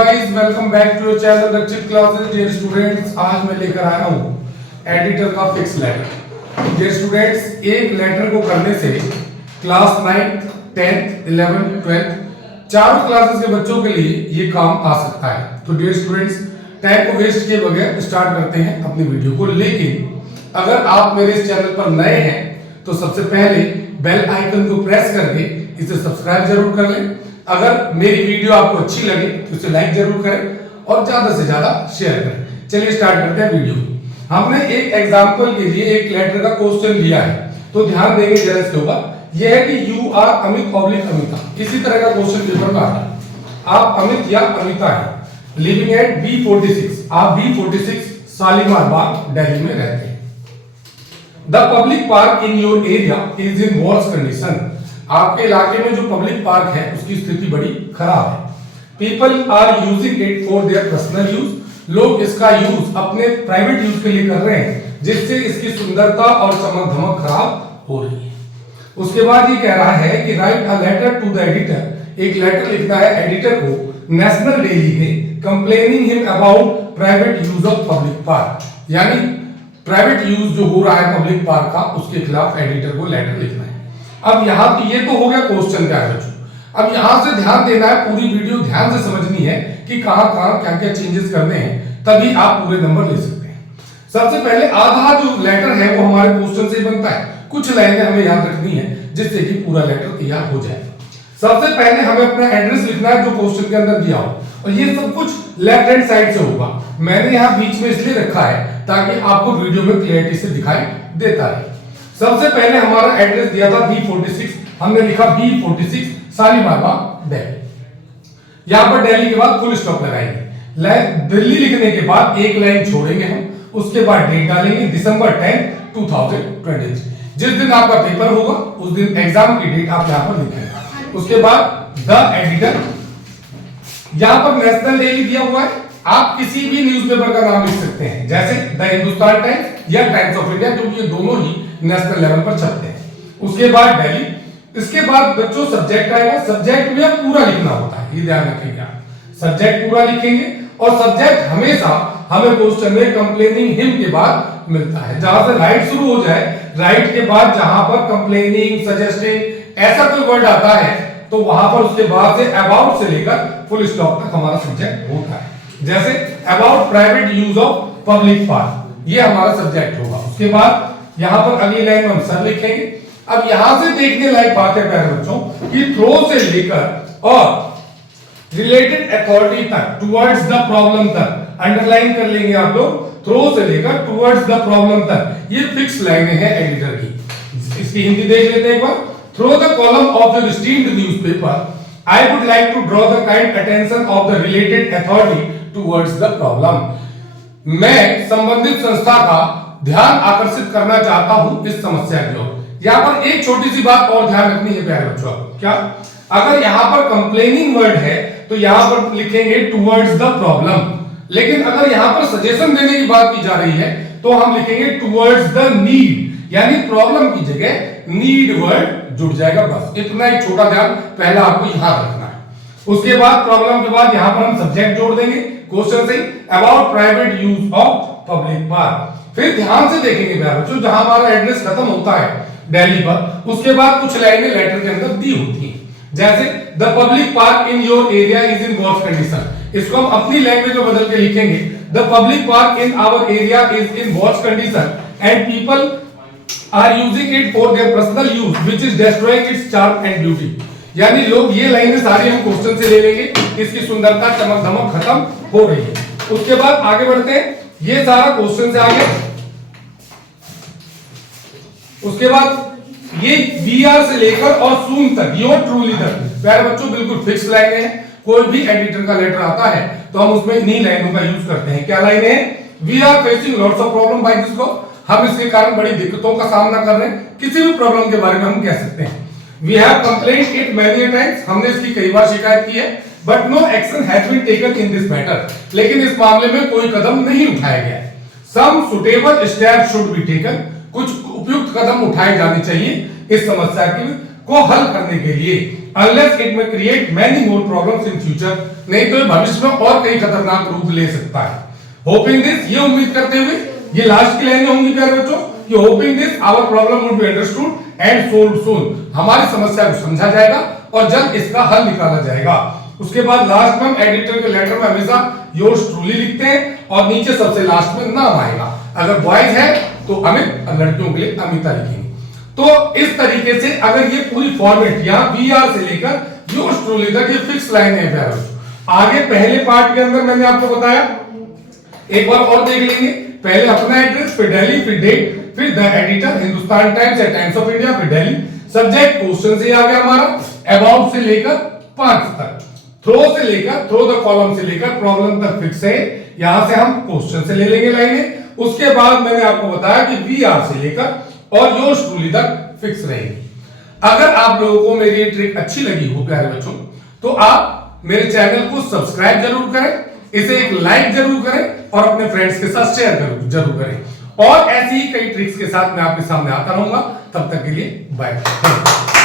Guys, welcome back to your channel Rakshit classes. Dear students, आज मैं लेकर आया हूँ एडिटर का फिक्स लेटर। डियर स्टूडेंट्स, एक लेटर को करने से class 9th, 10th, 11th, 12th चारों क्लासेस के बच्चों के लिए ये काम आ सकता है। तो डियर स्टूडेंट्स, टाइम को वेस्ट किए बगैर स्टार्ट करते हैं अपनी वीडियो को। लेकिन अगर आप मेरे इस चैनल पर नए हैं तो सबसे पहले बेल आइकन को प्रेस करके इसे सब्सक्राइब जरूर कर लें। अगर मेरी वीडियो आपको अच्छी लगे तो इसे लाइक जरूर करें और ज्यादा से ज्यादा शेयर करें। चलिए स्टार्ट करते हैं वीडियो। हमने एक एग्जांपल के लिए एक लेटर का क्वेश्चन लिया है, तो ध्यान देंगे जरा इसके ऊपर। यह है कि you are Amit oblique Amita, इसी तरह का क्वेश्चन पेपर में आता है। आप अमित या अमिता है, लिविंग एट B46, आप B46 शालीमार बाग दिल्ली में रहते हैं। The public park in your area is in worse condition, आपके इलाके में जो पब्लिक पार्क है उसकी स्थिति बड़ी खराब है। People are using it for their personal use, लोग इसका यूज अपने प्राइवेट यूज के लिए कर रहे हैं, जिससे इसकी सुंदरता और चमक धमक खराब हो रही है। उसके बाद ये कह रहा है कि write a letter to the editor, एक लेटर लिखना है एडिटर को नेशनल डेली में, complaining him about private use of public park, यानी प्राइवेट यूज जो हो रहा है पब्लिक पार्क का, उसके खिलाफ एडिटर को लेटर लिखना है। अब यहाँ तो ये तो हो गया क्वेश्चन का बच्चों। अब यहाँ से ध्यान देना है, पूरी वीडियो ध्यान से समझनी है कि कहाँ क्या क्या चेंजेस करने हैं, तभी आप पूरे नंबर ले सकते हैं। सबसे पहले आधा जो लेटर है वो हमारे क्वेश्चन से बनता है। कुछ लाइनें हमें याद रखनी है जिससे कि पूरा लेटर तैयार हो जाए। सबसे पहले हमें अपना एड्रेस लिखना है जो क्वेश्चन के अंदर दिया हो, और ये सब कुछ लेफ्ट हैंड साइड से होगा। मैंने यहाँ बीच में इसलिए रखा है ताकि आपको वीडियो में क्लियरिटी से दिखाई देता रहे। सबसे पहले हमारा एड्रेस दिया था B46, हमने लिखा B46 शालीमार बाग दिल्ली। यहां पर दिल्ली के बाद फुल स्टॉप लगाएंगे। दिल्ली लिखने के बाद एक लाइन छोड़ेंगे हम, उसके बाद डेट डालेंगे December 10, 2023। जिस दिन आपका पेपर होगा उस दिन एग्जाम की डेट आप यहां पर लिखेंगे। उसके बाद द एडिटर, यहां पर नेशनल डेली दिया हुआ है, आप किसी भी न्यूज़पेपर का नाम लिख सकते हैं, जैसे द हिंदुस्तान टाइम्स या टाइम्स ऑफ इंडिया, क्योंकि ये दोनों ही नेशनल लेवल पर छपते हैं। उसके बाद दिल्ली, इसके बाद बच्चों सब्जेक्ट आएगा। सब्जेक्ट में पूरा लिखना होता है, ये ध्यान रखिएगा। सब्जेक्ट पूरा लिखेंगे, और सब्जेक्ट हमेशा हमें क्वेश्चन में कंप्लेनिंग हिम के बाद मिलता है। जहां से राइट शुरू हो जाए, राइट के बाद जहां पर कंप्लेनिंग, सजेस्टिंग ऐसा कोई वर्ड आता है तो वहां पर उसके बाद से अबाउट से लेकर फुल स्टॉप तक हमारा सब्जेक्ट होता है। जैसे about private use of public park, ये हमारा सब्जेक्ट होगा। उसके बाद यहां पर अगली लाइन में हम सर लिखेंगे। अब यहां से देखने लायक बात है प्यारे बच्चों कि थ्रो से लेकर और रिलेटेड अथॉरिटी तक, टुवर्ड्स द प्रॉब्लम तक, अंडरलाइन कर लेंगे आप लोग। थ्रो से लेकर टुवर्ड्स द प्रॉब्लम तक, ये फिक्स लाइनें हैं एडिटर की। इसकी हिंदी देख लेते हैं एक बार। Through the column of your steamed newspaper, I would like to draw the kind attention of the related authority towards the problem. मैं संबंधित संस्था का ध्यान आकर्षित करना चाहता हूं इस समस्या की ओर। यहाँ पर एक छोटी सी बात और ध्यान रखनी है प्यारे बच्चों। क्या, अगर यहाँ पर कंप्लेनिंग वर्ड है तो यहाँ पर लिखेंगे टुवर्ड्स द प्रॉब्लम, लेकिन अगर यहाँ पर सजेशन देने की बात की जा रही है तो हम लिखेंगे टुवर्ड्स द नीड, यानी प्रॉब्लम की जगह नीड वर्ड जुड़ जाएगा। बस इतना एक छोटा ध्यान पहला आपको याद रखना है। उसके बाद प्रॉब्लम के बाद यहां पर हम सब्जेक्ट जोड़ देंगे क्वेश्चन से, about private use of public park. फिर ध्यान से देखेंगे प्यारे बच्चों, जहां हमारा एड्रेस खत्म होता है दिल्ली पर, उसके बाद कुछ लाइनें लेटर के अंदर दी होती हैं, जैसे the public park in your area is in worse condition. इसको हम अपनी लैंग्वेज में बदल के लिखेंगे, the public park in our area is in worse condition and people are using it for their personal use which is destroying its charm and beauty। यानी लोग, ये लाइनें सारी हम क्वेश्चन से ले लेंगे, इसकी सुंदरता चमक धमक खत्म हो रही है। उसके बाद आगे बढ़ते हैं, ये सारा क्वेश्चन से आगे। उसके बाद ये VR से लेकर और सून तक, योर ट्रूली तक, प्यारे बच्चों बिल्कुल फिक्स लाइनें हैं। कोई भी एडिटर का लेटर आता है तो हम उसमें इन्हीं लाइनों का यूज करते हैं। क्या लाइनें हैं? We are facing lots of problem by this law, हम इसके कारण बड़ी दिक्कतों का सामना कर रहे हैं। किसी भी प्रॉब्लम के बारे में हम कह सकते हैं। We have complaint it many times, हमने इसकी कई बार शिकायत की है, but no action has been taken in this matter, लेकिन इस मामले में कोई कदम नहीं उठाया गया है। Some suitable step should be taken, कुछ उपयुक्त कदम उठाए जाने चाहिए इस समस्या की को हल करने के लिए, अनलेस इट में create many more problems in future, नहीं तो ये भविष्य में और कई खतरनाक रूप ले सकता है। होपिंग दिस, ये उम्मीद करते हुए, ये लास्ट की लाइनें होंगी प्यारे बच्चों, कि hoping this our problem would be understood and solved soon, हमारी समस्या को समझा जाएगा और जल्द इसका हल निकाला जाएगा। उसके बाद लास्ट में हम एडिटर के लेटर में हमेशा योर्स ट्रूली लिखते हैं और नीचे सबसे लास्ट में नाम आएगा। अगर बॉयज है तो अमित, लड़कियों के लिए अमिता लिखेंगे। तो इस तरीके से अगर ये पूरी फॉर्मेट यहाँ वीआर से लेकर योर्स ट्रूली तक ये फिक्स लाइन है प्यारे बच्चों। आगे पहले पार्ट के अंदर मैंने आपको बताया, एक बार और देख लेंगे, पहले अपना एड्रेस, फिर दिल्ली, फिर डेट, फिर द एडिटर, हिंदुस्तान टाइम्स या टाइम्स ऑफ इंडिया, फिर दिल्ली। सब्जेक्ट क्वेश्चन से आ गया हमारा, अबाउट से लेकर 5 तक, थ्रो से लेकर, थ्रो द कॉलम से लेकर प्रॉब्लम तक फिक्स है। यहां से हम क्वेश्चन से ले लेंगे लाइनें। उसके बाद मैंने आपको बताया कि वीआर से लेकर और योर्स ट्रूली तक फिक्स रहेगी। अगर आप लोगों को मेरी ये ट्रिक अच्छी लगी हो प्यारे बच्चों, तो आप मेरे चैनल को सब्सक्राइब जरूर करें, इसे एक लाइक जरूर करें और अपने फ्रेंड्स के साथ शेयर जरूर करें। और ऐसी ही कई ट्रिक्स के साथ मैं आपके सामने आता रहूंगा। तब तक के लिए बाय।